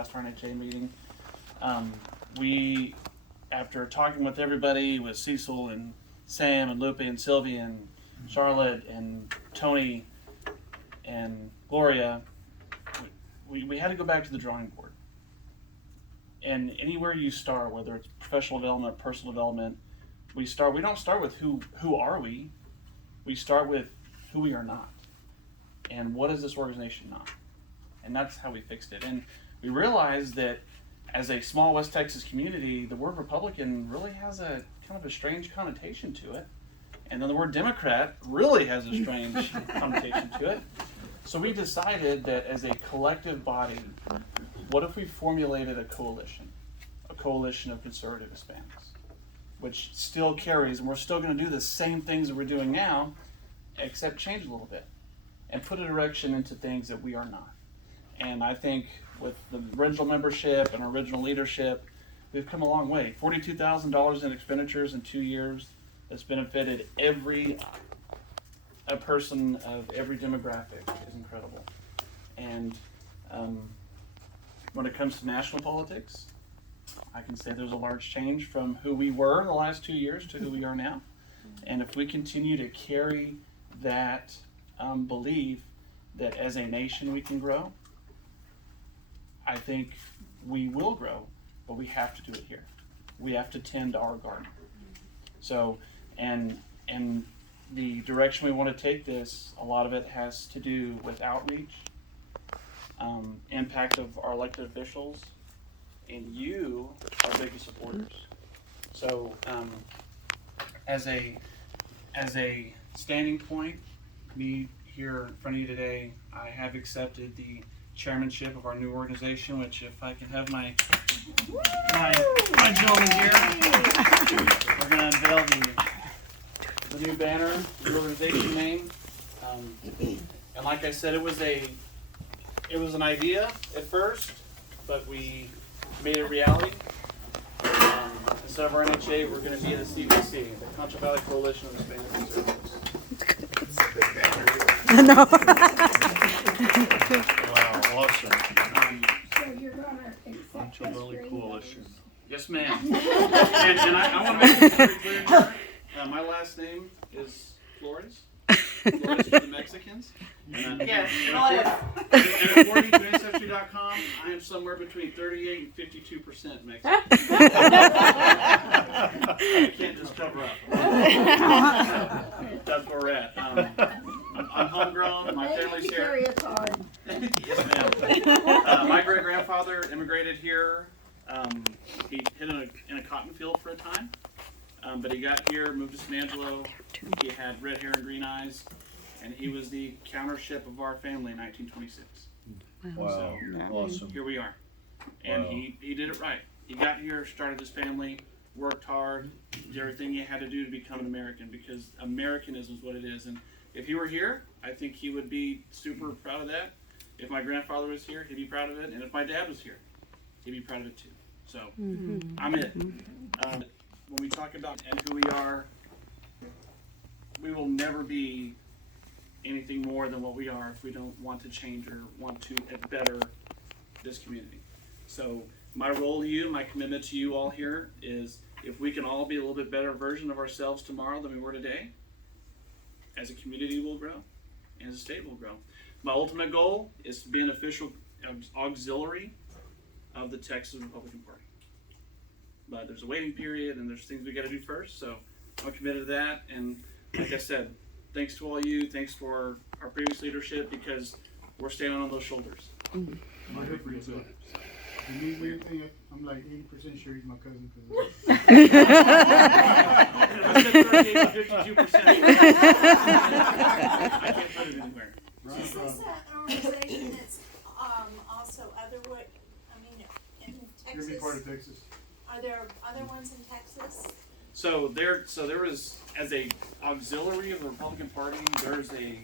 last RNHA meeting. We, after talking with everybody, with Cecil and Sam and Lupe and Sylvia and Charlotte and Tony and Gloria, we had to go back to the drawing board. And anywhere you start, whether it's professional development, personal development, we don't start with who are we. We start with who we are not. And what is this organization not? And that's how we fixed it. And we realized that as a small West Texas community, the word Republican really has a kind of a strange connotation to it. And then the word Democrat really has a strange connotation to it. So we decided that as a collective body, what if we formulated a coalition of conservative Hispanics, which still carries, and we're still going to do the same things that we're doing now, except change a little bit and put a direction into things that we are not. And I think with the original membership and original leadership, we've come a long way. $42,000 in expenditures in 2 years that's benefited a person of every demographic is incredible. And when it comes to national politics, I can say there's a large change from who we were in the last 2 years to who we are now. And if we continue to carry that belief that as a nation we can grow, I think we will grow, but we have to do it here. We have to tend our garden. So, and the direction we want to take this, a lot of it has to do with outreach, impact of our elected officials, and you are biggest supporters. So, as a standing point, me here in front of you today, I have accepted the chairmanship of our new organization, which if I can have my gentleman here, we're going to unveil the new banner, the organization name. And like I said, it was an idea at first, but we made it reality. Instead of our NHA, we're going to be the CVC, the Concho Valley Coalition of Hispanic Conservatives. No. Wow, awesome. So you're gonna accept Concho this Valley green Coalition. Yes, ma'am. and I want to make it very clear here. My last name is Flores. Flores for the Mexicans. And, Yes, and according to Ancestry.com, I am somewhere between 38 and 52% Mexican. I can't just cover up. That's where we're at. I'm homegrown. My family's here. Carry a card. Yes, ma'am. My great grandfather immigrated here. He hid in a cotton field for a time, but he got here, moved to San Angelo. He had red hair and green eyes, and he was the countership of our family in 1926. Wow, awesome. Here we are, and Wow. he did it right. He got here, started his family, worked hard, did everything he had to do to become an American, because Americanism is what it is. And if he were here, I think he would be super proud of that. If my grandfather was here, he'd be proud of it. And if my dad was here, he'd be proud of it too. So, I'm it. When we talk about and who we are, we will never be anything more than what we are if we don't want to change or want to better this community. So, my role to you, my commitment to you all here is if we can all be a little bit better version of ourselves tomorrow than we were today, as a community we'll grow, and as a state we'll grow. My ultimate goal is to be an official auxiliary of the Texas Republican Party. But there's a waiting period and there's things we got to do first, so I'm committed to that. And like I said, thanks to all you, thanks for our previous leadership, because we're standing on those shoulders. My good for you, so. If you need anything, I'm like 80% sure he's my cousin. I said 38 to 52%. I can't put it anywhere. Is this an organization that's also other in You're be Texas? part of Texas. Are there other ones in Texas? So there is, as a auxiliary of the Republican Party, there's a